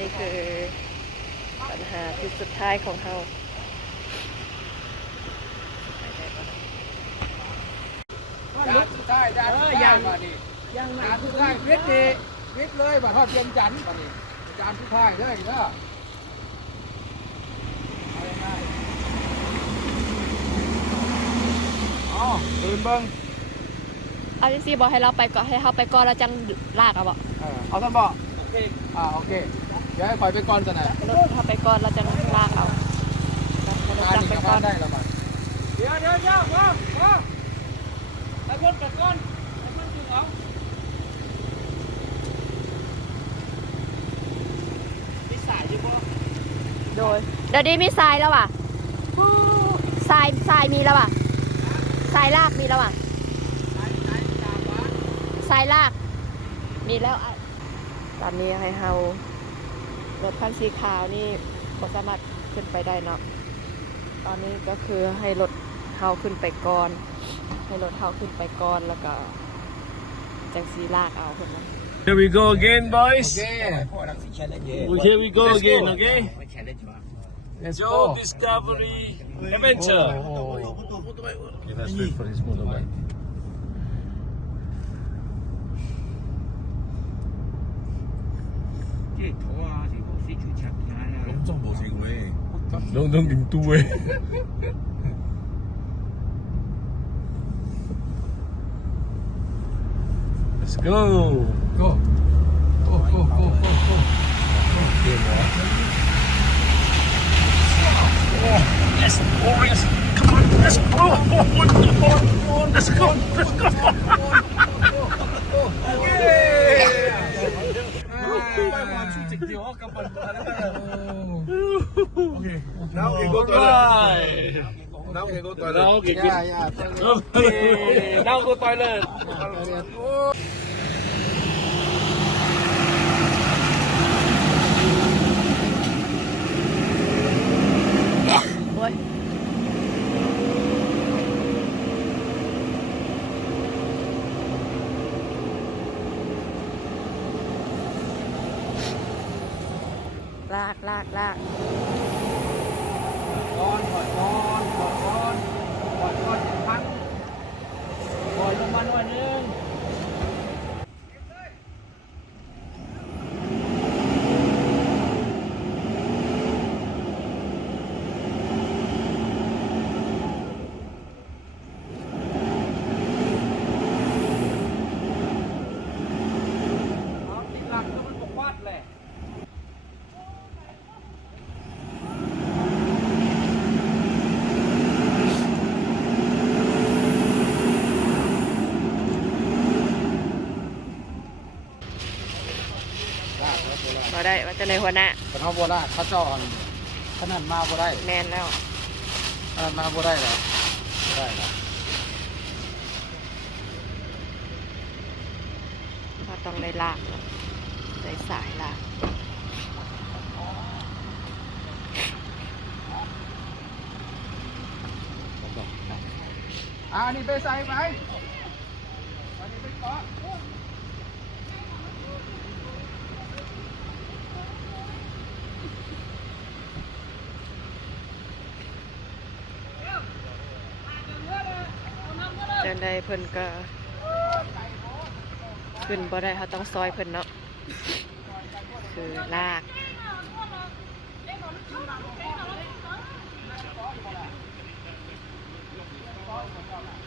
นี้คือปัญหาที่สุดท้ายของเราไปได้ปะจานสุดท้ายจานสุดท้ายมานี่ยังหนัจากนสุดท้ายวิทย์นี่วิทย์เลยบัดทอดเทียมจันทร์มานี่จานสุดท้ายเลยเด้อเอาง่ายๆอ๋อตื่นเบิ่งเอาที่ซีบอกให้เราไปก่อนให้เขาไปก่อนแล้วจังลากเอาบ่เออเอาท่านบอกโอเคอ่าโอเค เดี๋ยวให้คอยไปก่อนจะไหนรถเขาไปก่อนแล้วจังลากเอาให้รถงานจังนี้ไปกลับก่อบ้านนได้แล้วบัดเดี๋ยวเดี๋ยวเดี๋ยวมามาตะพนกัดก่อนตะพนจึงเอาโดยเดี๋ยวนี้มีทรายแล้วว่ะทรายทรายมีแล้วว่ะทรายลากมีแล้วว่ะทรายลากมีแล้วอะตอนนี้ให้เฮา รถคันสีขาวนี่ก็สามารถขึ้นไปได้เนาะตอนนี้ก็คือให้รถเฮาขึ้นไปก่อน ให้รถเฮาขึ้นไปก่อนแล้วก็จังสีลากเอาขึ้นมา Here we go again, โอ boys. เค Well, Here we go Let's again, go. okay? let's Joe go Discovery Adventure. Oh, oh, Okay, let's wait for this motorbike. 엄청 멋지고해. 넌넌 김두해. Let's go. go go go go go go Yes, boys. Come on, let's go. Let's go. Let's go. Okay Now we go toilet. Alright. Now we go toilet. Now okay, yeah good. yeah Okay. Now go toilet. ากลากอนก่อนก้อนก่อนก้อนก่อนก้อนจะพังก่อนลงมาหน่อยนึง เอาติดหลักก็มันบอกวาดแหละ มาได้ว่า จะในหัวหน้าแต่เขาบ่ได้เขาเจ้าอันขนาดมาบ่ได้แมนแล้วขนาดมาบ่ได้เหรอบ่ได้เหรอก็ต้องได้ลากแล้วได้สายลากอ่าอันนี้ไปใส่ไปอันนี้ไปเกาะ จังได้เพิ่นก็ขึ้นบ่ได้เขาต้องซอยเพิ่นเนาะคือลากเ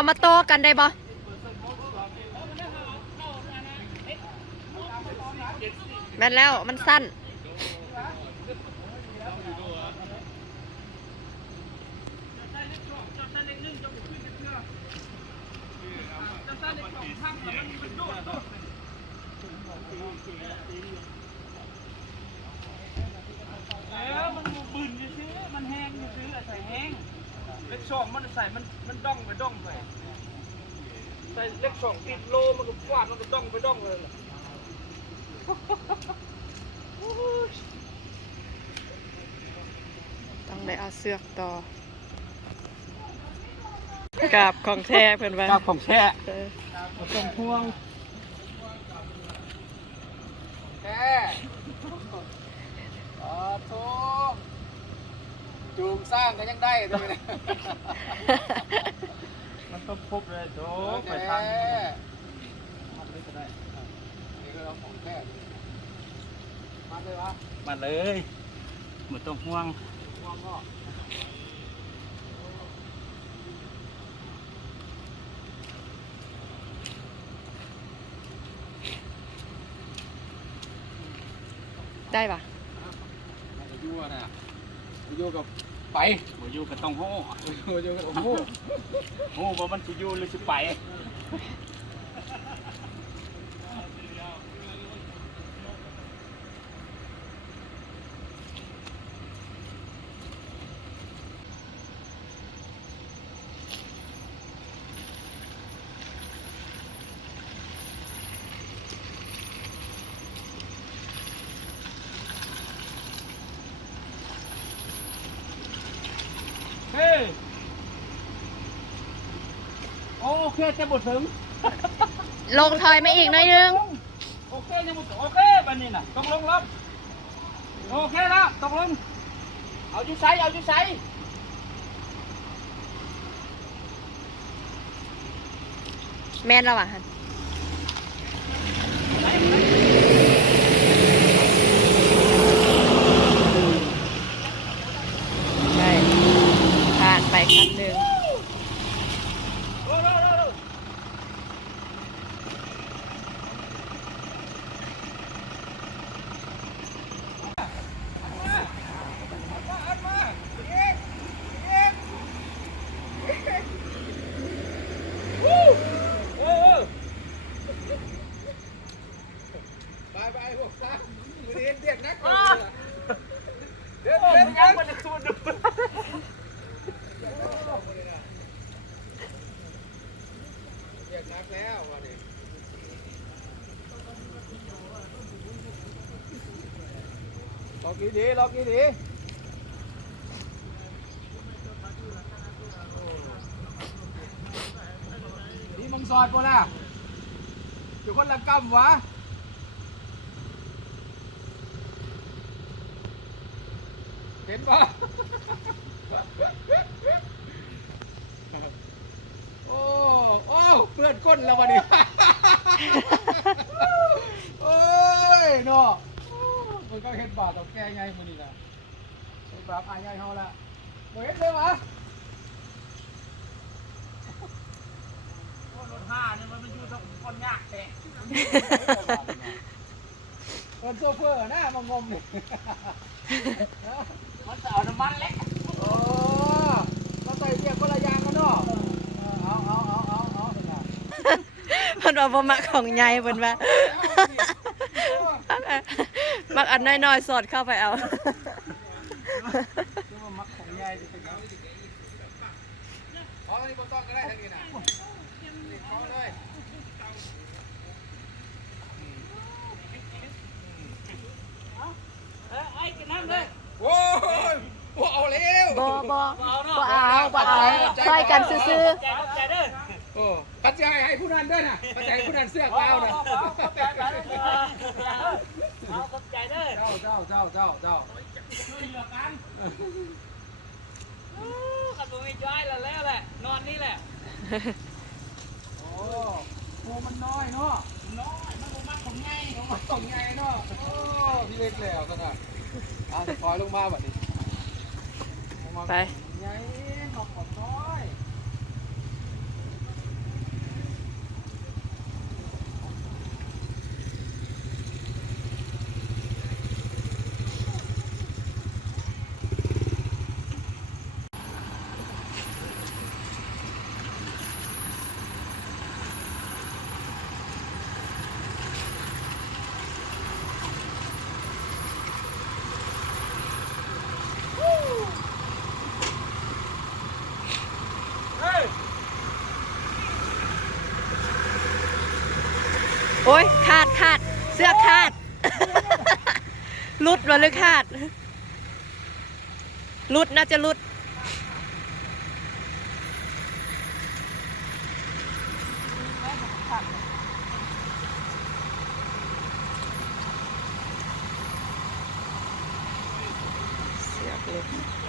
อามาโตอกันได้บ่แม่นแล้วมันสั้นเเออมันบึนซื้อมันแห้งซื้อใส่แห้ง เล็กสองมันใส่มันมันด่องไปด่องไปใส่เล็กสองติดโลมันก็ฟาดมันก็ด่องไปด่องเลยต้องได้เอาเสือกต่อกับของแท้เพื่อนว่ากับผมแช่เออต้องพวงแช่ขอโทษจู งสร้างก็ยังได้ตัวนี้มันต้องพบเลยโถไปทางมันนี่ก็ได้นี่ก็เราของแท้มาเลยวะมาเลยเหมือนต้องห่วงห่วงก็ได้ปะยู่น่ะยู่กับ ไปบ่ยู่กับต้องโห่บ่ยู่กับโอ้โหโห่ว่ามันสิอยู่หรือสิไป เคจะบดถึงลงถอยมาอีกหน่อยนึง โอเคยังบดโอเคบันนี้น่ะต้องลงรับโอเคแล้วต้องลงเอาอยู่ไซเอาอยู่ไซแม่นแล้วอะฮันใช่ผ่านไปคันหนึ่ง ไปไปพวกซักเรียนเด็กนักเด็กเด็กยังมันจะตัวดุเด็กนัก แล้ววันนี้ล็อกดีๆล็อกดีๆนี่มึงซอยปะล่ะอยู่คนละกำวะเห็นปะโอ้ โอ้เปื้อนก้นแล้ววันนี้โอ้ยเนาะมันก็เห็นบาดต่อแกไงมันนี่นะเห็นบาปอายไงเฮาละบ่เห็นเลยวะโอ้รถห้าเนี่ยมันมันอยู่ตรงคนยากแท้เอินโซเฟอร์นะมางมนี่มันจะเอาน้ำมันเล็กโอ้เราใส่เบียร์คนละอยางกันเนาะเอาเอาเอาเอาเอาเห็นไหม เพิ่นว่าบ่มักของใหญ่เพิ่นว่ามักอันน้อยๆสอดเข้าไปเอาคือว่ามักของยายจะเป็นยังไงอ๋อนี่บ่ต้องก็ได้ทั้งนี้นะนี่ขอเลยไอ้กินน้ำเลยโอ้ยโอ้เอาเร็วบ่บ่บ่เอาบ่เอาช่วยกันซื่อใจเด้ อโอ้ปัจจัยให้ผู้นั้นด้วยนะปัจจัยให้ผู้นั้นเสื้อเปล่านะเอาปัจจัยเด้อเจ้าเจ้าเจ้าเจ้าช่วยเหลือกันขับรถไม่ย้ายแล้วแล้วแหละ นอนนี่แหละโอ้โหมันน้อยเนาะน้อยมันบ่มักของใหญ่ของมักของใหญ่เนาะโอ้พี่เล็กแล้วซะนะอะปล่อยลงมาบัดนี้ไปใหญ่ของของน้อ เสื้อขาดลุดมาหรือขาดลุดน่าจะลุดเสียบเลย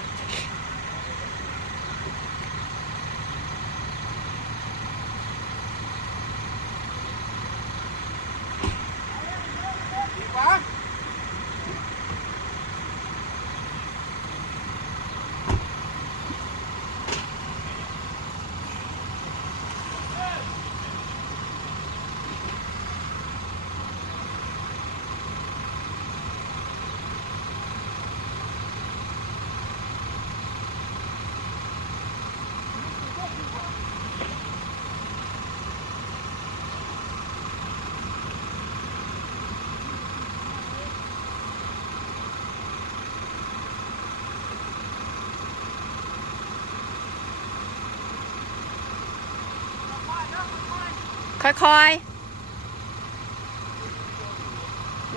ค่อยๆ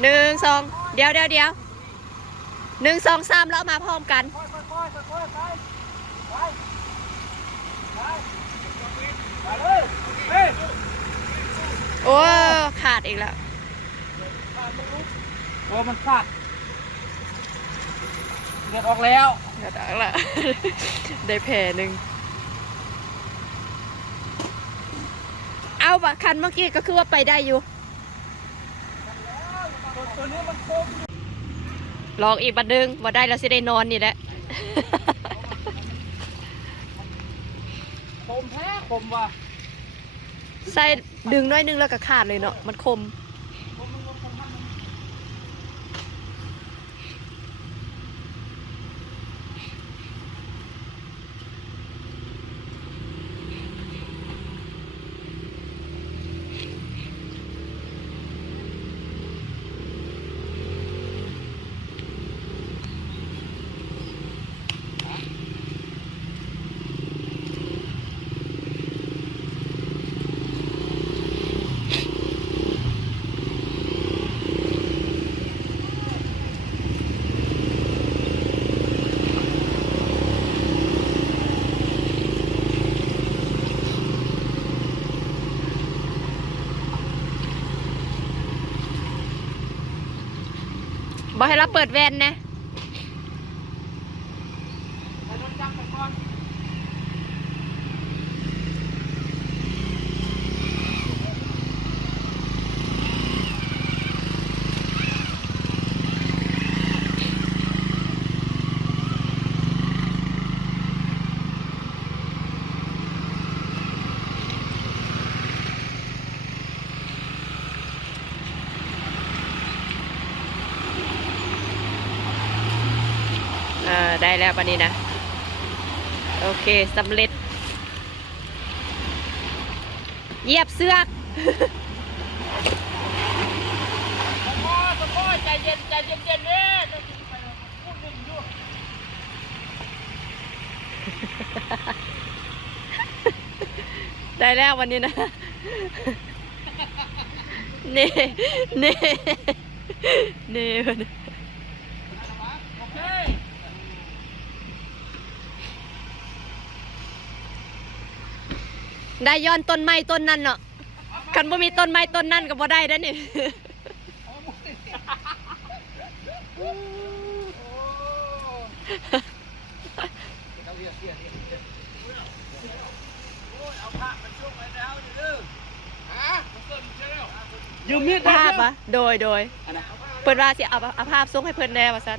หนึ่งสองเดี๋ยวเดี๋ยวเดี๋ยวหนึ่งสองสามแล้วเอามาพร้อมกันโอ้ขาดอีกแล้วโอ้มันขาดเลือดออกแล้วเดี๋ยวดังละได้แผลหนึ่ง เอาบะคันเมื่อกี้ก็คือว่าไปได้อยู่ตัวนี้มันโคมลองอีกบัดนึงว่าได้แล้วสิได้นอนนี่แหละโคมแท้โคมว่ะใส่ดึงน้อยนึงแล้วก็ขาดเลยเนาะมันคม ให้เราเปิดแวนนะ ไปโดนจับไปก่อน เออได้ แล้ววันนี้นะ โอเคสำเร็จ เยียบเสือกพ่อสพ่อใจเย็นใจเย็นเย็นเนี่ยพูดเล่นอยู่ได้แล้ววันนี้นะนี่นี่นี่นี้ โอเค ได้ย้อนต้นไม้ต้นนั้นเนาะคันบ่มีต้นไม้ต้นนั้นก็บ่ได้แล้วนี่ยืมมีดภาพปะโดยโดยเพิ่นว่าสิเอาเอาภาพส่งให้เพิ่นแน่ว่าซั่น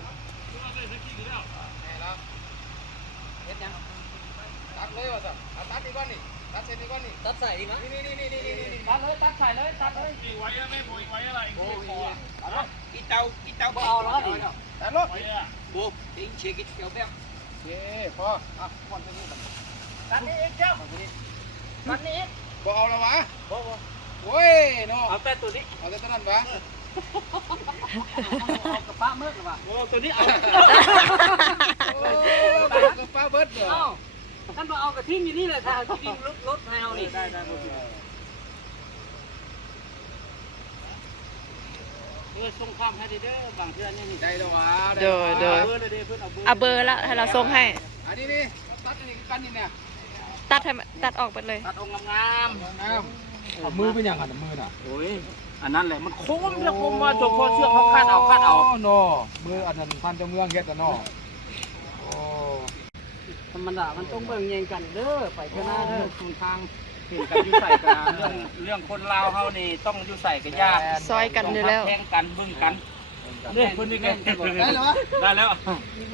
ตัดเลยว่ะจ้ะเอาตัดดีกว่านี่ เสร็จดีกว่านี่ตัดใส่ดีมั้ยนี่นี่นี่นี่นี่นี่ตัดเลยตัดใส่เลยตัดเลยอีกไว้อะไม่ผูกอีกไว้อะไรอีกโอ้ไม่ยพออะอีเตาอีเตาบ่เอาแล้วดิตัดรถไว้อะบูทิ้งเช็คอีกเกี่ยวแบบโอเคพออะผ่อนตรงนี้ก่อนตัดนี่อีกเจ้าตัดนี่อีกบ่เอาแล้ววะบ่บ่โอ้ยเนาะเอาแต่ตัวนี้เอาแต่ตัวนั้นวะเอากระปะเมื่อหรือเปล่าโอ้ตัวนี้เอาโอ้กระเป๋าเบิดเด้อเอา ท่านบอกเอากระทิ้งอยู่นี่แหละถ้าทิ้งรถรถแนวนี่ได้ได้เออส่งความให้เด้อบางเทื่อนี่นี่ได้แล้ววะโดยโดยเบอร์เลยเด้เพิ่นเอาเบอร์เอาเบอร์แล้วให้เราส่งให้อันนี้นี่ตัดอันนี้กันนี่เนี่ยตัดให้มันตัดออกไปเลย ตัดองค์งามน้ำมือเป็นอย่างอะมือน่ะๆโอ้ยอันนั้นแหละมันโค้งแล้วโค้งมาจบพอเชือกเขาคาดเอาคาดเอาโนมืออันนั้นพันเจ้าเมืองเฮ็ดอะเนาะโอ้ ธรรมดา มันต้องเบิ่งแย่งกันเด้อ ไปข้างหน้าเด้อคุณทางเห็นกันอยู่ใส่กันเรื่องเรื่องคนลาวเฮานี่ต้องอยู่ใส่กันยากซอยกันอยู่แล้ว แข่งกันบึ้งกันเนี่ยคนนี้ไงได้แล้วได้แล้ว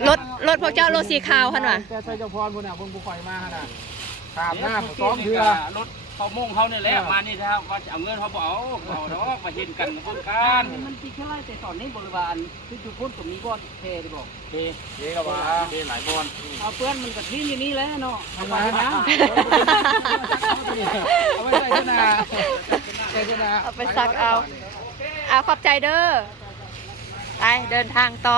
รถรถพวกเจ้ารถสีขาวคันว่ะแต่ใส่เจ้าพรพุ่นน่ะเพิ่นบ่ค่อยมาหั่นน่ะตามหหน้าน้าผมซ้ซ้ออมมเรืเรืออรถ เขามุ่งเขาเนี่ยแหละมานี่ถ้าว่าจะเอาเงินเขาบอกเอาเอาดอกมาเห็นกันคนกันมันตีแค่ไล่แต่ตอนนี้บริวารคือจุดพ้นผมมีบอลเทได้บอกเทเจ๊ก็ว่าเทหลายบอลเอาเพื่อนมันกับที่อยู่นี่แล้วเนาะทำไมนะเอาไว้ใส่ชนะใส่ชนะเอาไปซักเอาเอาขอบใจเด้อไปเดินทางต่อ